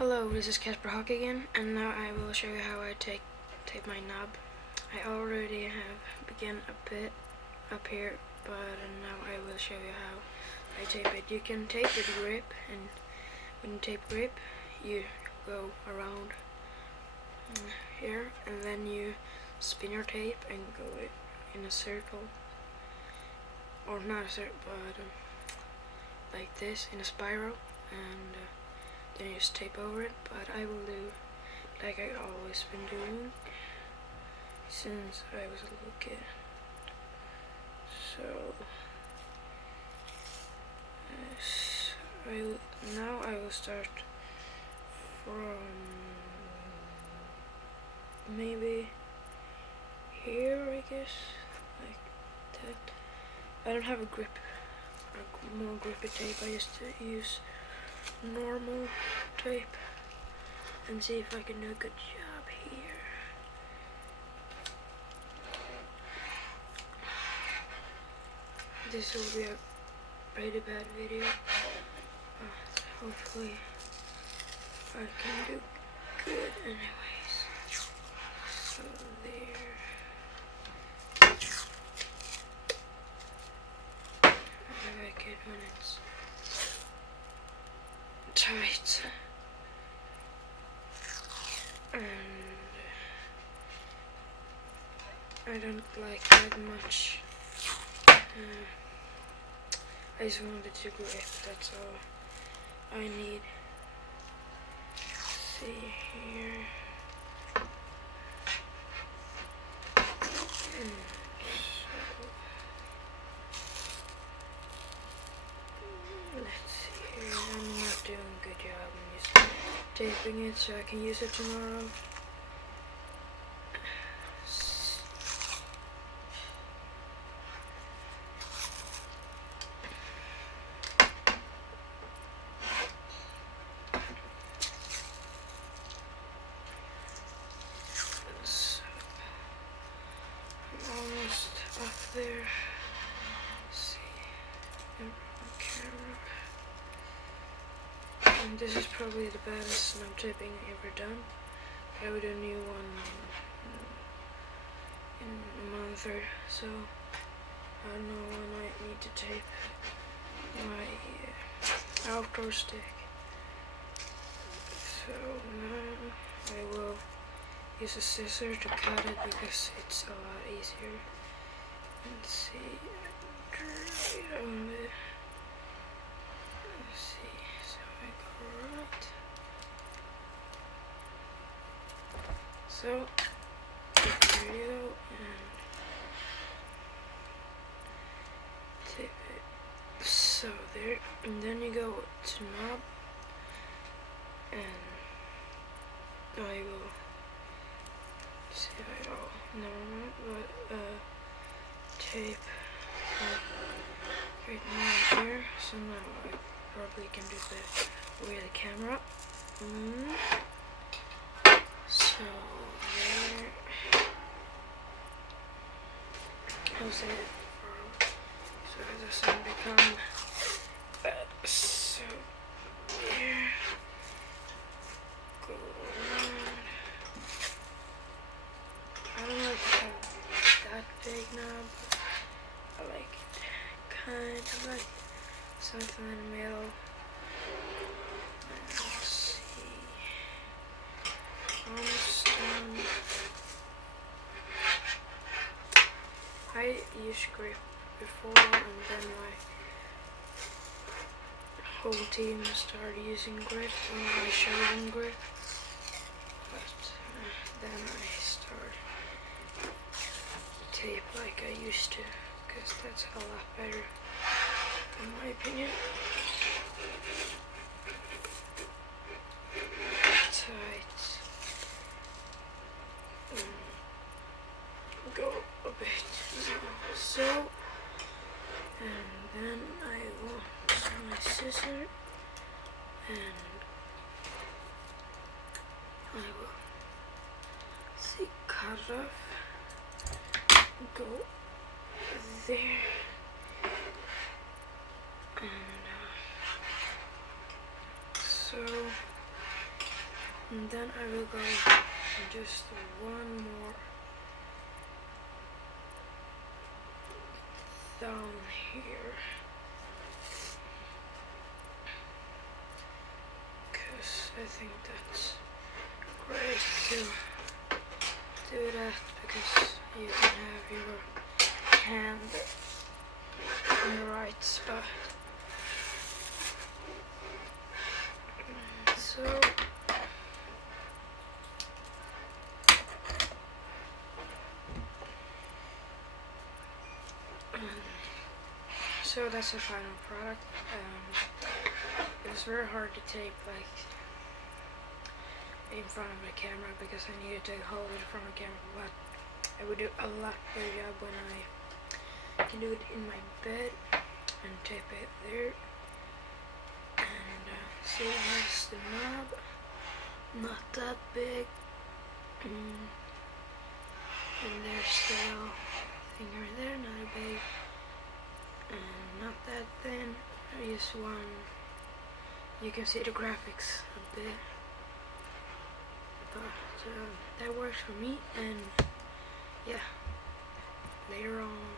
Hello, this is Casper Hawk again, and now I will show you how I tape my knob. I already have begun a bit up here, but now I will show you how I tape it. You can tape with grip, and when you tape grip, you go around here, and then you spin your tape and go in a circle, or not a circle, but like this, in a spiral, and then you just tape over it. But I will do like I always been doing since I was a little kid. So now I will start from maybe here, I guess, like that. I don't have a grip, a more grippy tape. I just use normal tape and see if I can do a good job here. This will be a pretty bad video. Hopefully I can do good anyways. So there. I like it when it's tight. And I don't like that much. I just wanted to grip, that's all I need. See here. Let's see here. I'm not doing a good job. I'm just taping it so I can use it tomorrow. Almost up there. Let's see, on camera. And this is probably the baddest knob taping ever done. I will do a new one in a month or so. I don't know when I need to tape my outdoor stick. So now I will use a scissor to cut it because it's a lot easier. Let's see, right on it. Let's see, so I go right. So there you go, and tape it. So there, and then you go to knob, and I will see if I never mind, but tape right now here. So now I probably can do the way the camera. So there. I'll say it so it doesn't become bad. So here. Go around. I don't like to have that big knob, but I like it kind of like something in the middle. Let's see. Almost done. I used grip before, and then my whole team started using grip when I showed them grip. But then I started tape like I used to, because that's a lot better in my opinion. Tight. Go a bit now. So, and then I will use my scissor, and I will cut it off. Go there, and so And then I will go just one more down here, because I think that's great to do that, because you can have your hand in the right spot. So that's the final product. It was very hard to tape like in front of the camera because I needed to hold it from the camera, but I would do a lot better job when I can do it in my bed and tape it there. And see, here's the knob, not that big, and there's still thing right there, not big, and not that thin. Just one. You can see the graphics a bit, but that works for me. And yeah, later on